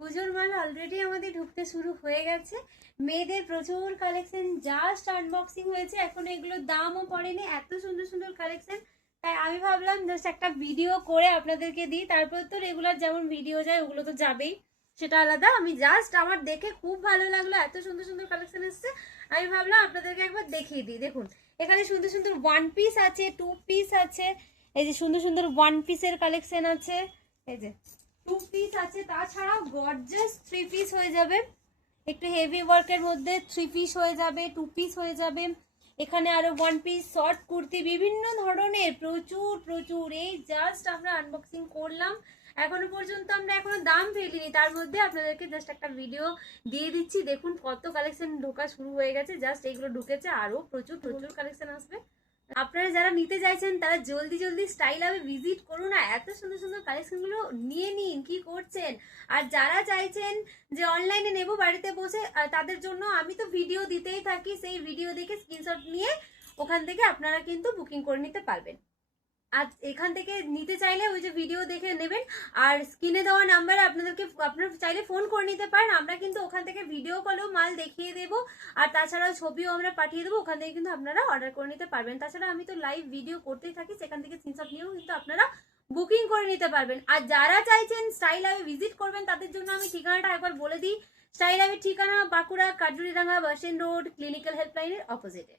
পুজোর মাল অলরেডি আমাদের ঢুকতে শুরু হয়ে গেছে। মেয়েদের প্রচুর কালেকশন জাস্ট আনবক্সিং হয়েছে, এখন এগুলোর দামও পড়েনি, এত সুন্দর সুন্দর কালেকশন। তাই আমি ভাবলাম জাস্ট একটা ভিডিও করে আপনাদেরকে দিই, তারপর তো রেগুলার যেমন ভিডিও যায় ওগুলো তো যাবেই, সেটা আলাদা। আমি জাস্ট আমার দেখে খুব ভালো লাগলো, এত সুন্দর সুন্দর কালেকশন এসছে, আমি ভাবলাম আপনাদেরকে একবার দেখিয়ে দিই। দেখুন এখানে সুন্দর সুন্দর ওয়ান পিস আছে, টু পিস আছে, এই যে সুন্দর সুন্দর ওয়ান পিসের কালেকশন আছে, এই যে টু পিস আছে, তাছাড়াও গর্জাস থ্রি পিস হয়ে যাবে, একটু হেভি ওয়ার্কের মধ্যে থ্রি পিস হয়ে যাবে, টু পিস হয়ে যাবে। এখানে আরো ওয়ান পিস শর্ট কুর্তি বিভিন্ন ধরনের প্রচুর প্রচুর। এই জাস্ট আমরা আনবক্সিং করলাম, এখনো পর্যন্ত আমরা এখনো দাম ফেলিনি, তার মধ্যে আপনাদেরকে জাস্ট একটা ভিডিও দিয়ে দিচ্ছি। দেখুন কত কালেকশন ঢোকা শুরু হয়ে গেছে, জাস্ট এগুলো ঢুকেছে, আরো প্রচুর প্রচুর কালেকশন আসবে। আপনারা যারা নিতে চাইছেন তারা জলদি জলদি স্টাইল হাবে ভিজিট করুন, না এত সুন্দর সুন্দর কালেকশন গুলো নিয়ে নিন, কি করছেন। আর যারা চাইছেন যে অনলাইনে নেব বাড়িতে বসে, তাদের জন্য আমি তো ভিডিও দিতেই থাকি, সেই ভিডিও দেখে স্ক্রিনশট নিয়ে ওখান থেকে আপনারা কিন্তু বুকিং করে নিতে পারবেন। আর এখান থেকে নিতে চাইলে ওই যে ভিডিও দেখে নেবেন, আর স্ক্রিনে দেওয়া নাম্বারে আপনারা চাইলে ফোন করে নিতে পারেন, আমরা কিন্তু ওখান থেকে ভিডিও কলেও মাল দেখিয়ে দেবো, আর তাছাড়াও ছবিও আমরা পাঠিয়ে দেবো, ওখান থেকে কিন্তু আপনারা অর্ডার করে নিতে পারবেন। তাছাড়া আমি তো লাইভ ভিডিও করতেই থাকি, সেখান থেকে স্ক্রিনশট নিয়েও কিন্তু আপনারা বুকিং করে নিতে পারবেন। আর যারা চাইছেন স্টাইল হাবে ভিজিট করবেন তাদের জন্য আমি ঠিকানাটা একবার বলে দিই। স্টাইল হাবের ঠিকানা বাঁকুড়া কাটজুরিডাঙ্গা বাসস্ট্যান্ড রোড, ক্লিনিক্যাল হেল্পলাইনের অপোজিটে।